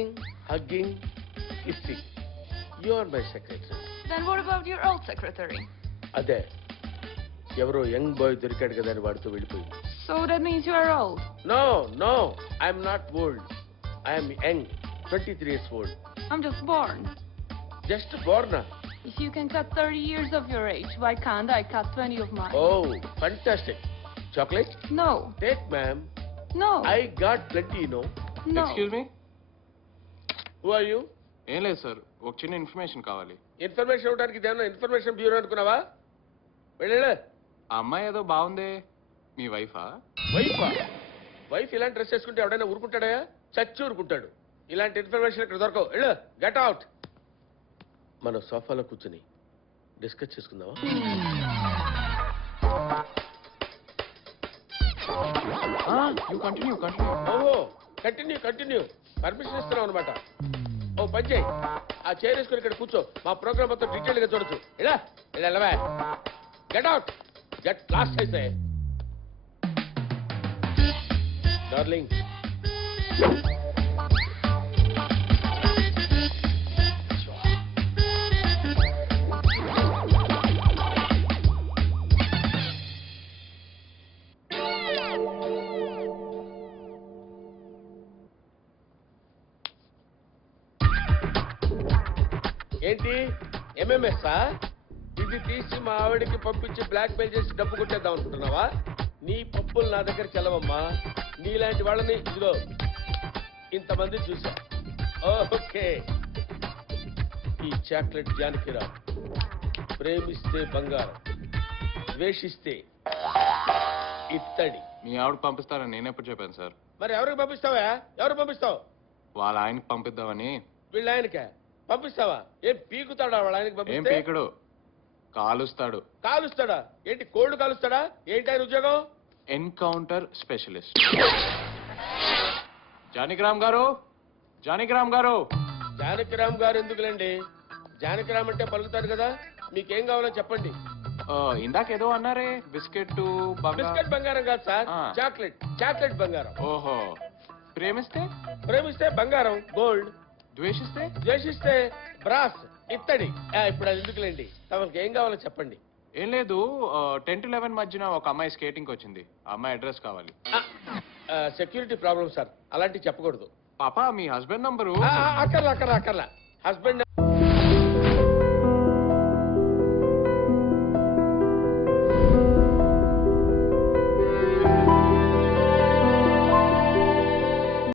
Kissing, hugging, kissing. You are my secretary. Then what about your old secretary? అదే ఎవరో young boy దొరికాడు కదా అని వాడితో వెళ్ళిపోయింది. So that means you are old. No, I'm not old. I am young, 23 years old. I'm just born. Just born. If you can cut 30 years of your age, why can't I cut 20 of mine? Oh, fantastic. Chocolate? No. Take, ma'am. No. I got plenty, no? No. Excuse me Who are you? ఏం లేదు sir ఒక చిన్న information కావాలి. Information ఇవ్వడానికి ఇదేమన్నా information bureau అనుకున్నావా? వెళ్ళే. ఆ అమ్మాయి ఏదో బాగుందే మీ వైఫా? వైఫ్ ఇలాంటి డ్రెస్ వేసుకుంటే ఎవడైనా ఊరుకుంటాడా? చచ్చి ఊరుకుంటాడు. ఇలాంటి ఇన్ఫర్మేషన్ ఇక్కడ దొరకవు. వెళ్ళు, గెట్ అవుట్. మనం సోఫాలో కూర్చుని డిస్కస్ చేసుకుందామా? ఓహో, కంటిన్యూ. పర్మిషన్ ఇస్తున్నావు అనమాట. ఓ పని చేయి, ఆ చైర్ వేసుకుని ఇక్కడ కూర్చో. మా ప్రోగ్రామ్ మొత్తం డీటెయిల్ గా చూడొచ్చు. ఇలా గెట్ అవుట్. గెట్ లాస్ట్ అయితే డార్లింగ్. ఏంటి ఎంఎంఎస్? ఇది తీసి మా ఆవిడకి పంపించి బ్లాక్ మెయిల్ చేసి డబ్బు కొట్టేద్దాం అనుకుంటున్నావా? నీ పప్పులు నా దగ్గర చెల్లవమ్మా. నీలాంటి వాళ్ళని ఇదిగో ఇంతమంది చూసా. ఓకే, ఈ చాక్లెట్ జానకిరావు ప్రేమిస్తే బంగారం, ద్వేషిస్తే ఇత్తడి. మీ ఆవిడకి పంపిస్తారని నేను ఎప్పుడు చెప్పాను సార్? మరి ఎవరికి పంపిస్తావా? ఎవరు పంపిస్తావు? వాళ్ళ ఆయనకి పంపిద్దామని. వీళ్ళ ఆయనకే పంపిస్తావా? ఏం పీకుతాడా వాళ్ళ ఆయనకి ఏం పంపిస్తే? పీకడు, కాలుస్తాడు. కాలుస్తాడా? ఏంటి కోళ్లు కాలుస్తాడా? ఏంటి ఆయన ఉద్యోగం? Encounter specialist. జానకిరామ్ గారు. జానకిరామ్ గారు ఎందుకులేండి? జానకిరామ్ అంటే పలుకుతారు కదా. మీకేం కావాలో చెప్పండి. ఇందాక ఏదో అన్నారే బిస్కెట్ బిస్కెట్ బంగారం కాదు సార్, చాక్లెట్ బంగారం. ఓహో, ప్రేమిస్తే బంగారం గోల్డ్, ద్వేషిస్తే బ్రాస్ ఇత్తడి. ఇప్పుడు అది ఎందుకులేండి, తమకి ఏం కావాలో చెప్పండి. ఏం లేదు, 10 to 11 మధ్యన ఒక అమ్మాయి స్కేటింగ్ వచ్చింది. ఆ అమ్మాయి అడ్రస్ కావాలి. సెక్యూరిటీ ప్రాబ్లం సార్, అలాంటివి చెప్పకూడదు. పాపా మీ హస్బెండ్ నంబరు. అక్కర్లా. హస్బెండ్